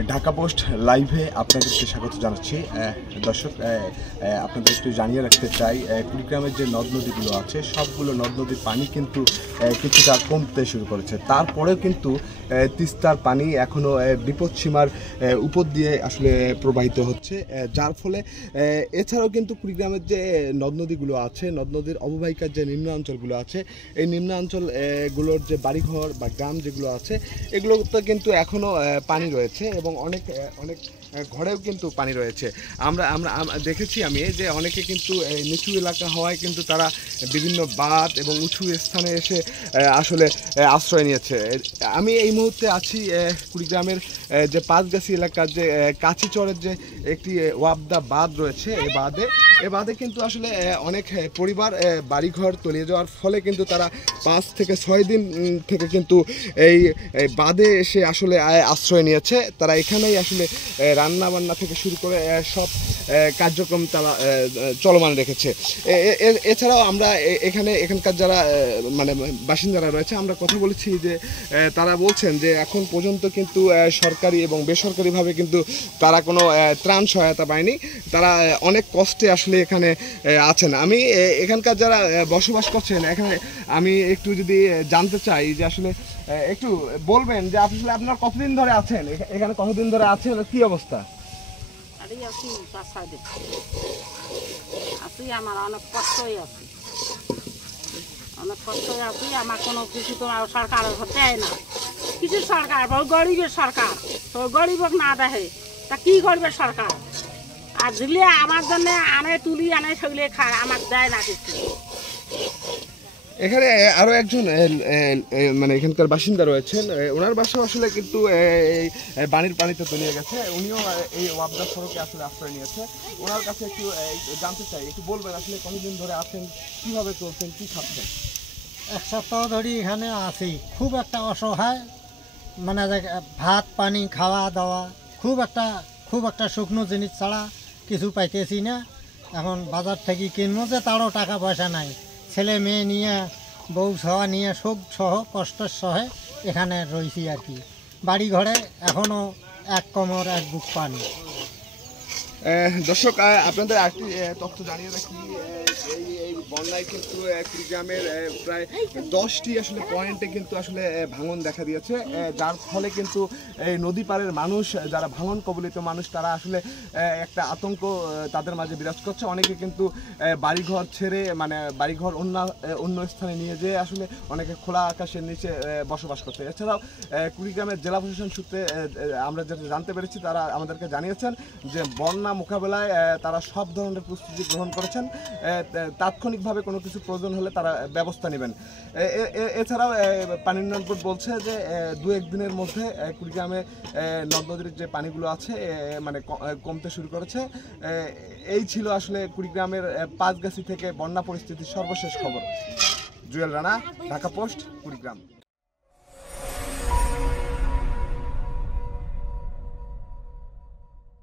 Dhaka post লাইভে আপনাদেরকে স্বাগত জানাচ্ছি। দর্শক, আপনাদের একটু জানিয়ে রাখতে চাই, কুড়িগ্রামের যে নদ নদীগুলো আছে সবগুলো নদ নদীর পানি কিন্তু কিছুটা কমতে শুরু করেছে। তারপরেও কিন্তু তিস্তার পানি এখনও বিপদসীমার উপর দিয়ে আসলে প্রবাহিত হচ্ছে, যার ফলে এছাড়াও কিন্তু কুড়িগ্রামের যে নদ নদীগুলো আছে, নদ নদীর অববাহিকার যে নিম্নাঞ্চলগুলো আছে, এই নিম্নাঞ্চলগুলোর যে বাড়িঘর বা গ্রাম যেগুলো আছে এগুলোতে কিন্তু এখনও পানি রয়েছে এবং অনেক ঘরেও কিন্তু পানি রয়েছে। আমরা দেখেছি আমি যে অনেকে কিন্তু নিচু এলাকা হওয়ায় কিন্তু তারা বিভিন্ন বাঁধ এবং উঁচু স্থানে এসে আসলে আশ্রয় নিয়েছে। আমি এই মুহূর্তে আছি কুড়িগ্রামের যে পাঁচগাছি এলাকার যে কাছিচরের যে একটি ওয়াবদা বাঁধ রয়েছে, এই বাঁধে কিন্তু আসলে অনেক পরিবার বাড়িঘর তলিয়ে যাওয়ার ফলে কিন্তু তারা 5 থেকে 6 দিন থেকে কিন্তু এই বাঁধে এসে আসলে আশ্রয় নিয়েছে। তারা এখানেই আসলে রান্না বান্না থেকে শুরু করে সব কার্যক্রম তারা চলমান রেখেছে। এছাড়াও আমরা এখানকার যারা মানে বাসিন্দারা রয়েছে, আমরা কথা বলেছি যে তারা বলছেন যে এখন পর্যন্ত কিন্তু সরকারি এবং বেসরকারিভাবে কিন্তু তারা কোনো ত্রাণ সহায়তা পায়নি। তারা অনেক কষ্টে আসলে এখানে আছেন। আমি এখানকার যারা বসবাস করছেন এখানে আমি একটু যদি জানতে চাই যে আসলে একটু বলবেন যে আসলে আপনারা কতদিন ধরে আছেন এখানে, কতদিন ধরে আছেন, কি অবস্থা? আমার অনেক কষ্টই আছি, আমার কোনো কিছু তো সরকার দেয় না কিছু। সরকার গরিবের সরকার, তো গরিবক না দেখে তা কি করবে সরকার? আর দিলে আমার জন্য আনে তুলি আনে সেগুলো খায়, আমার দেয় না কিছু। এখানে আরো একজন মানে এখানকার বাসিন্দা রয়েছেন, ওনার বাসা আসলে কিন্তু বাড়ির পানিতে তলিয়ে গেছে। উনিও এই ওয়াবদা সড়কে আসলে আশ্রয় নিয়েছে। ওনার কাছে একটু জানতে চাই, একটু বলবেন আসলে কতদিন ধরে আছেন, কিভাবে চলছেন, কি খাচ্ছেন? 1 সপ্তাহ ধরে এখানে আছি, খুব একটা অসহায়, মানে ভাত পানি খাওয়া দাওয়া খুব একটা শুকনো জিনিস ছাড়া কিছু পাইতেছি না। এখন বাজার থেকে কিনবো যে তারও টাকা পয়সা নাই। ছেলে মেয়ে নিয়ে বউ সহ নিয়ে শোক সহ কষ্টের সহে এখানে রয়েছি আর কি। বাড়ি ঘরে এখনও এক কোমর এক বুক পানি। দর্শক, আপনাদের আরেকটি তথ্য জানিয়ে রাখি, এই বন্যায় কিন্তু কুড়িগ্রামের প্রায় 10টি আসলে পয়েন্টে কিন্তু আসলে ভাঙন দেখা দিয়েছে, যার ফলে কিন্তু এই নদী পাড়ের মানুষ, যারা ভাঙন কবলিত মানুষ, তারা আসলে একটা আতঙ্ক তাদের মাঝে বিরাজ করছে। অনেকে কিন্তু বাড়িঘর ছেড়ে, মানে বাড়িঘর অন্য স্থানে নিয়ে যেয়ে আসলে অনেকে খোলা আকাশের নিচে বসবাস করছে। এছাড়াও কুড়িগ্রামের জেলা প্রশাসন সূত্রে আমরা যেটা জানতে পেরেছি, তারা আমাদেরকে জানিয়েছেন যে বন্যা মোকাবেলায় তারা সব ধরনের প্রস্তুতি গ্রহণ করেছেন। তাৎক্ষণিকভাবে কোনো কিছু প্রয়োজন হলে তারা ব্যবস্থা নেবেন। এছাড়াও পানি উন্নয়ন বোর্ড বলছে যে 2-1 দিনের মধ্যে কুড়িগ্রামে নদ নদীর যে পানিগুলো আছে মানে কমতে শুরু করেছে। এই ছিল আসলে কুড়িগ্রামের পাঁচগাছি থেকে বন্যা পরিস্থিতির সর্বশেষ খবর। জুয়েল রানা, ঢাকা পোস্ট, কুড়িগ্রাম।